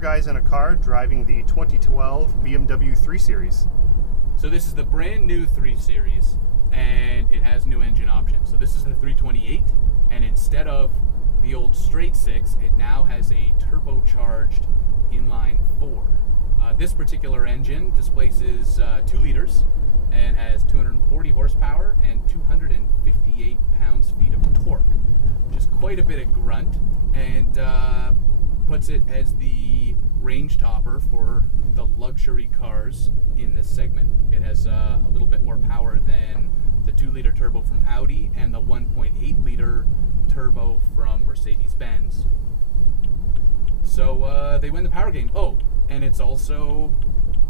guys in a car driving the 2012 BMW 3 Series. So this is the brand new 3 Series, and it has new engine options. So this is the 328, and instead of the old straight 6, it now has a turbocharged inline 4. This particular engine displaces 2 liters and has 240 horsepower and 258 pounds-feet of torque, which is quite a bit of grunt, and puts it as the range topper for the luxury cars in this segment. It has a little bit more power than the 2-liter turbo from Audi and the 1.8-liter turbo from Mercedes-Benz. So they win the power game. Oh, and it's also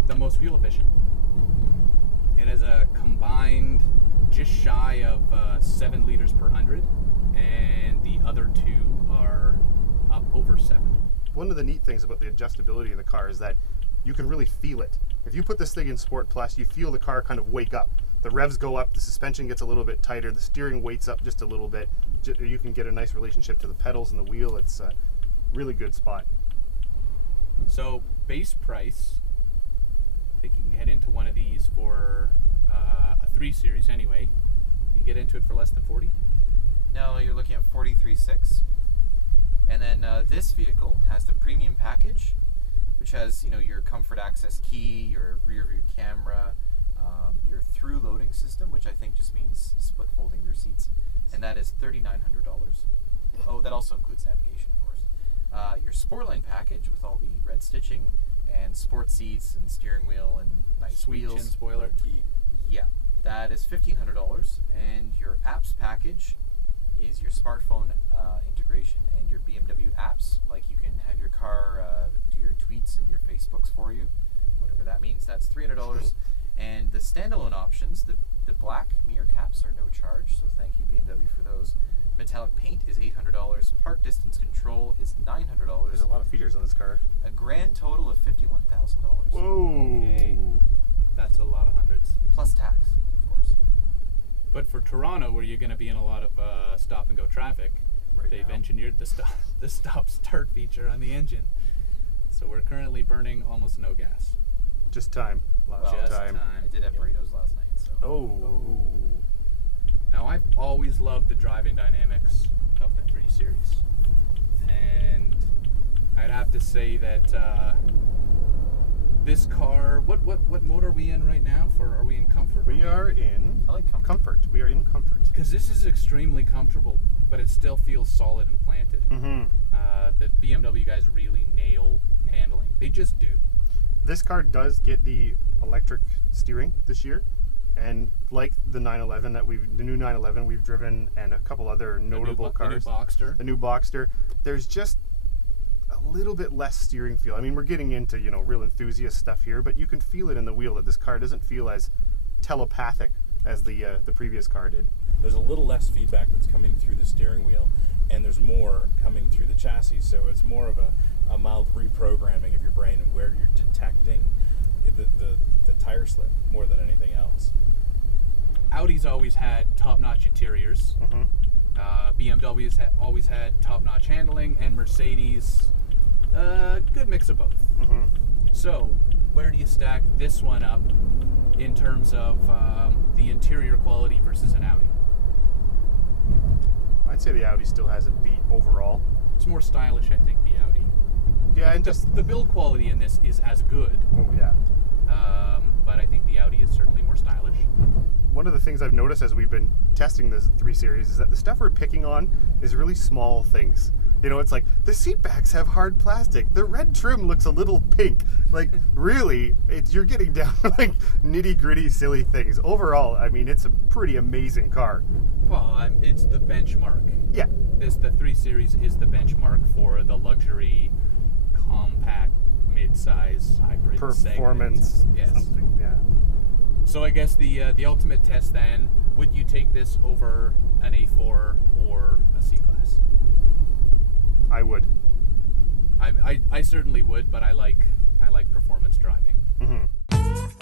the most fuel efficient. It has a combined just shy of 7 liters per 100, and the other two are up over 7. One of the neat things about the adjustability of the car is that you can really feel it. If you put this thing in Sport Plus, you feel the car kind of wake up. The revs go up, the suspension gets a little bit tighter, the steering weights up just a little bit. You can get a nice relationship to the pedals and the wheel. It's a really good spot. So base price, I think you can get into one of these for a 3 Series anyway. You get into it for less than 40? No, you're looking at 43.6. And then this vehicle has the premium package, which has, you know, your comfort access key, your rear view camera, your through loading system, which I think just means split folding rear seats, and that is $3,900. Oh, that also includes navigation, of course. Your Sportline package with all the red stitching and sport seats and steering wheel and nice Sweet wheels. chin spoiler. Yeah, that is $1,500, and your apps package is your smartphone integration and your BMW apps. Like, you can have your car do your tweets and your Facebooks for you, whatever that means. That's $300. And the standalone options, the black mirror caps are no charge, so thank you BMW for those. Metallic paint is $800. Park distance control is $900. There's a lot of features on this car. A grand total of $51,000. Whoa! Okay. That's a lot of hundreds. Plus tax, of course. But for Toronto, where you're going to be in a lot of stop-and-go traffic, they've engineered the stop-start feature on the engine. So we're currently burning almost no gas. Just time. Just time. I did have burritos last night, so. Oh. Now, I've always loved the driving dynamics of the 3 Series. And I'd have to say that this car, what mode are we in right now? Are we in comfort? We are in I like comfort. We are in comfort. Because this is extremely comfortable, but it still feels solid and planted. Mm-hmm. The BMW guys really nail handling. They just do. This car does get the electric steering this year, and like the 911 the new 911 we've driven, and a couple other notable cars, the new Boxster, there's just a little bit less steering feel. I mean, we're getting into, you know, real enthusiast stuff here, but you can feel it in the wheel that this car doesn't feel as telepathic as the previous car did. There's a little less feedback that's coming through the steering wheel, and there's more coming through the chassis, so it's more of a mild reprogramming of your brain and where you're detecting the tire slip more than anything else. Audi's always had top-notch interiors. Mm-hmm. BMW's always had top-notch handling, and Mercedes, good mix of both. Mm-hmm. So, where do you stack this one up in terms of the interior quality versus an Audi? I'd say the Audi still has a beat overall. It's more stylish, I think, the Audi. Yeah, and just the build quality in this is as good. Oh yeah. But I think the Audi is certainly more stylish. One of the things I've noticed as we've been testing this 3 Series is that the stuff we're picking on is really small things. You know, it's like, the seat backs have hard plastic. The red trim looks a little pink. Like, really, you're getting down to, like, nitty-gritty, silly things. Overall, I mean, it's a pretty amazing car. Well, it's the benchmark. Yeah. The 3 Series is the benchmark for the luxury, compact, mid-size, hybrid performance. segment. Yes. Something, yeah. So I guess the ultimate test then, would you take this over an A4 or a C-Class? I would. I certainly would, but I like performance driving. Mm-hmm.